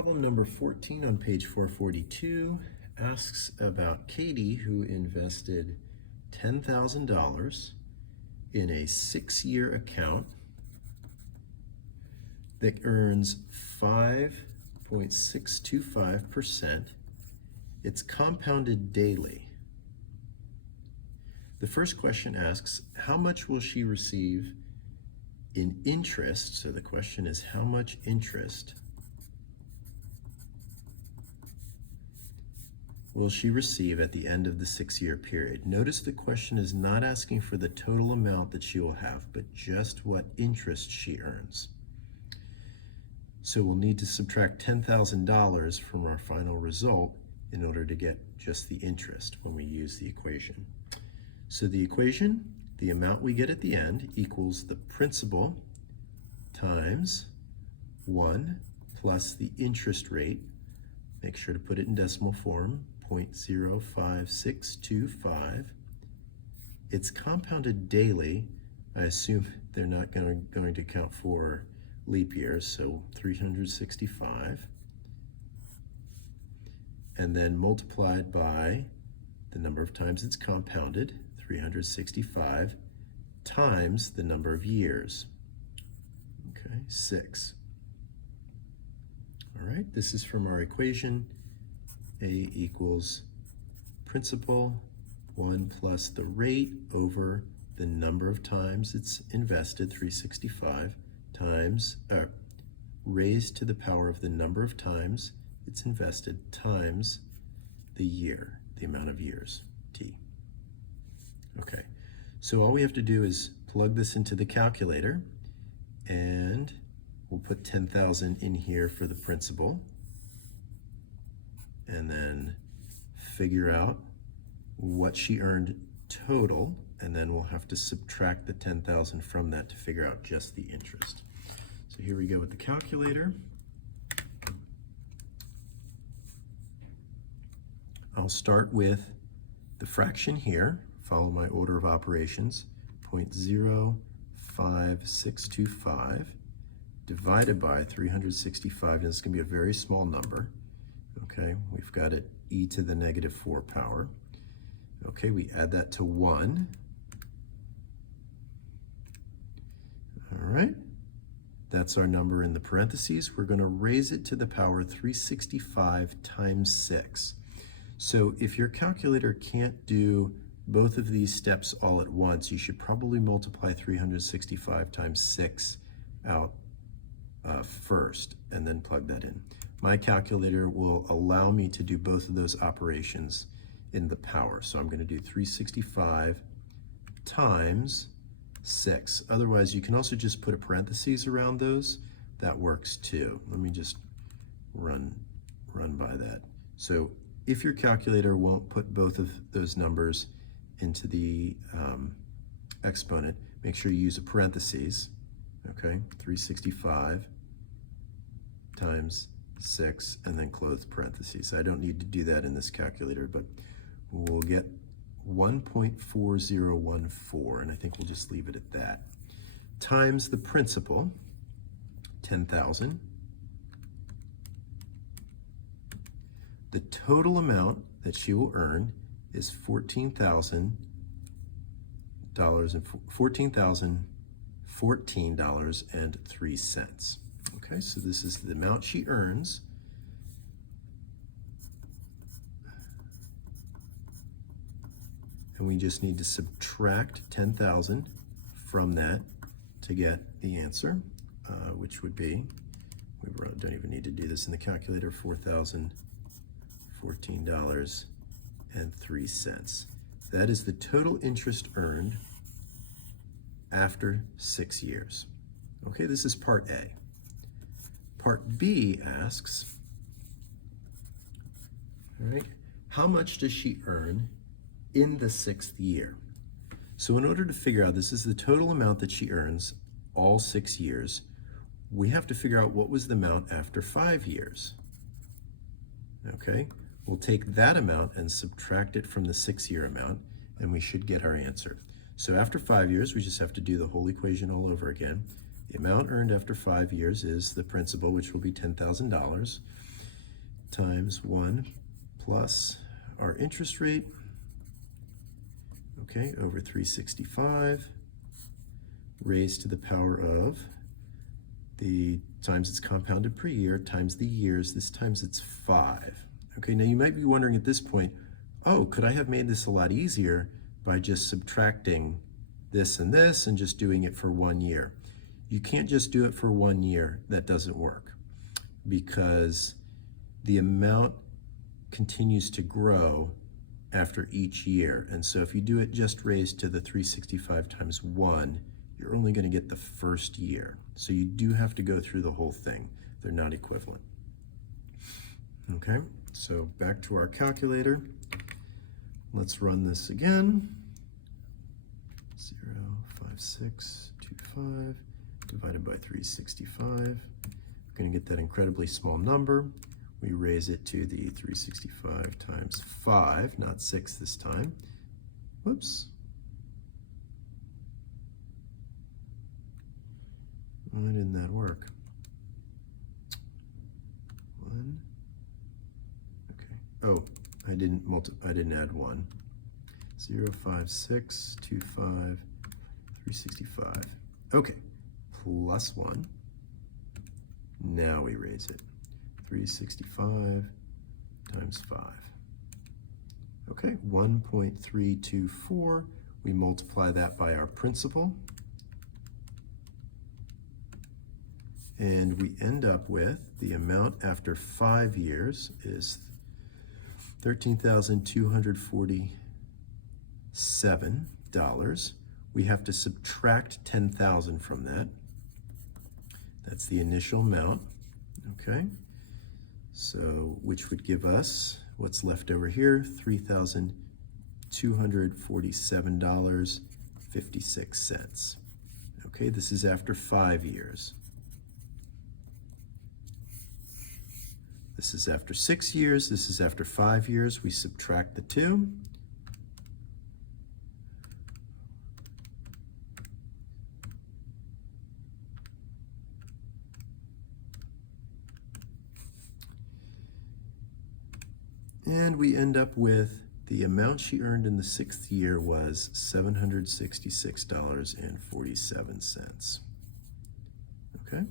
Problem number 14 on page 442 asks about Katie, who invested $10,000 in a 6-year account that earns 5.625%. It's compounded daily. The first question asks, how much will she receive in interest? So the question is, how much interest will she receive at the end of the 6-year period? Notice the question is not asking for the total amount that she will have, but just what interest she earns. So we'll need to subtract $10,000 from our final result in order to get just the interest when we use the equation. So the equation, the amount we get at the end, equals the principal times 1 plus the interest rate. Make sure to put it in decimal form, 0.05625. It's compounded daily. I assume they're not going to count for leap years, so 365. And then multiplied by the number of times it's compounded, 365, times the number of years. Okay, 6. All right, this is from our equation. A equals principal 1 plus the rate over the number of times it's invested, 365, times raised to the power of the number of times it's invested times the year, the amount of years, t. Okay, so all we have to do is plug this into the calculator, and we'll put 10,000 in here for the principal, and then figure out what she earned total, and then we'll have to subtract the 10,000 from that to figure out just the interest. So here we go with the calculator. I'll start with the fraction here, follow my order of operations, 0.05625 divided by 365, and it's going to be a very small number. Okay, we've got it e to the negative 4 power. Okay, we add that to 1. All right, that's our number in the parentheses. We're going to raise it to the power 365 times 6. So if your calculator can't do both of these steps all at once, you should probably multiply 365 times 6 out first and then plug that in. My calculator will allow me to do both of those operations in the power. So I'm going to do 365 times 6. Otherwise, you can also just put a parentheses around those. That works too. Let me just run by that. So if your calculator won't put both of those numbers into the exponent, make sure you use a parentheses. Okay, 365 times 6, and then close parentheses. I don't need to do that in this calculator, but we'll get 1.4014, and I think we'll just leave it at that, times the principal, 10,000. The total amount that she will earn is $14,014.03. Okay, so this is the amount she earns. And we just need to subtract 10,000 from that to get the answer, which would be, we don't even need to do this in the calculator, $4,014.03. That is the total interest earned after 6 years. Okay, this is part A. Part B asks, all right, how much does she earn in the 6th year? So in order to figure out, this is the total amount that she earns all 6 years, we have to figure out what was the amount after 5 years. Okay, we'll take that amount and subtract it from the 6-year amount, and we should get our answer. So after 5 years, we just have to do the whole equation all over again. The amount earned after 5 years is the principal, which will be $10,000. times 1 plus our interest rate, okay, over 365, raised to the power of the times it's compounded per year times the years. This times it's 5. Okay, now you might be wondering at this point, oh, could I have made this a lot easier by just subtracting this and just doing it for 1 year? You can't just do it for 1 year. That doesn't work, because the amount continues to grow after each year. And so if you do it just raised to the 365 times 1, you're only going to get the first year. So you do have to go through the whole thing. They're not equivalent. Okay, so back to our calculator. Let's run this again. 0.5625 divided by 365. We're going to get that incredibly small number. We raise it to the 365 times 5, not 6 this time. Whoops. Why didn't that work? 1. Okay. Oh, I didn't add 1. 0.5625 365. Okay. Plus 1. Now we raise it. 365 times 5. Okay, 1.324. We multiply that by our principal, and we end up with the amount after 5 years is $13,247. We have to subtract 10,000 from that. That's the initial amount, okay? So, which would give us what's left over here, $3,247.56. Okay, this is after 5 years. This is after 6 years, this is after 5 years. We subtract the 2. And we end up with the amount she earned in the 6th year was $766.47. Okay?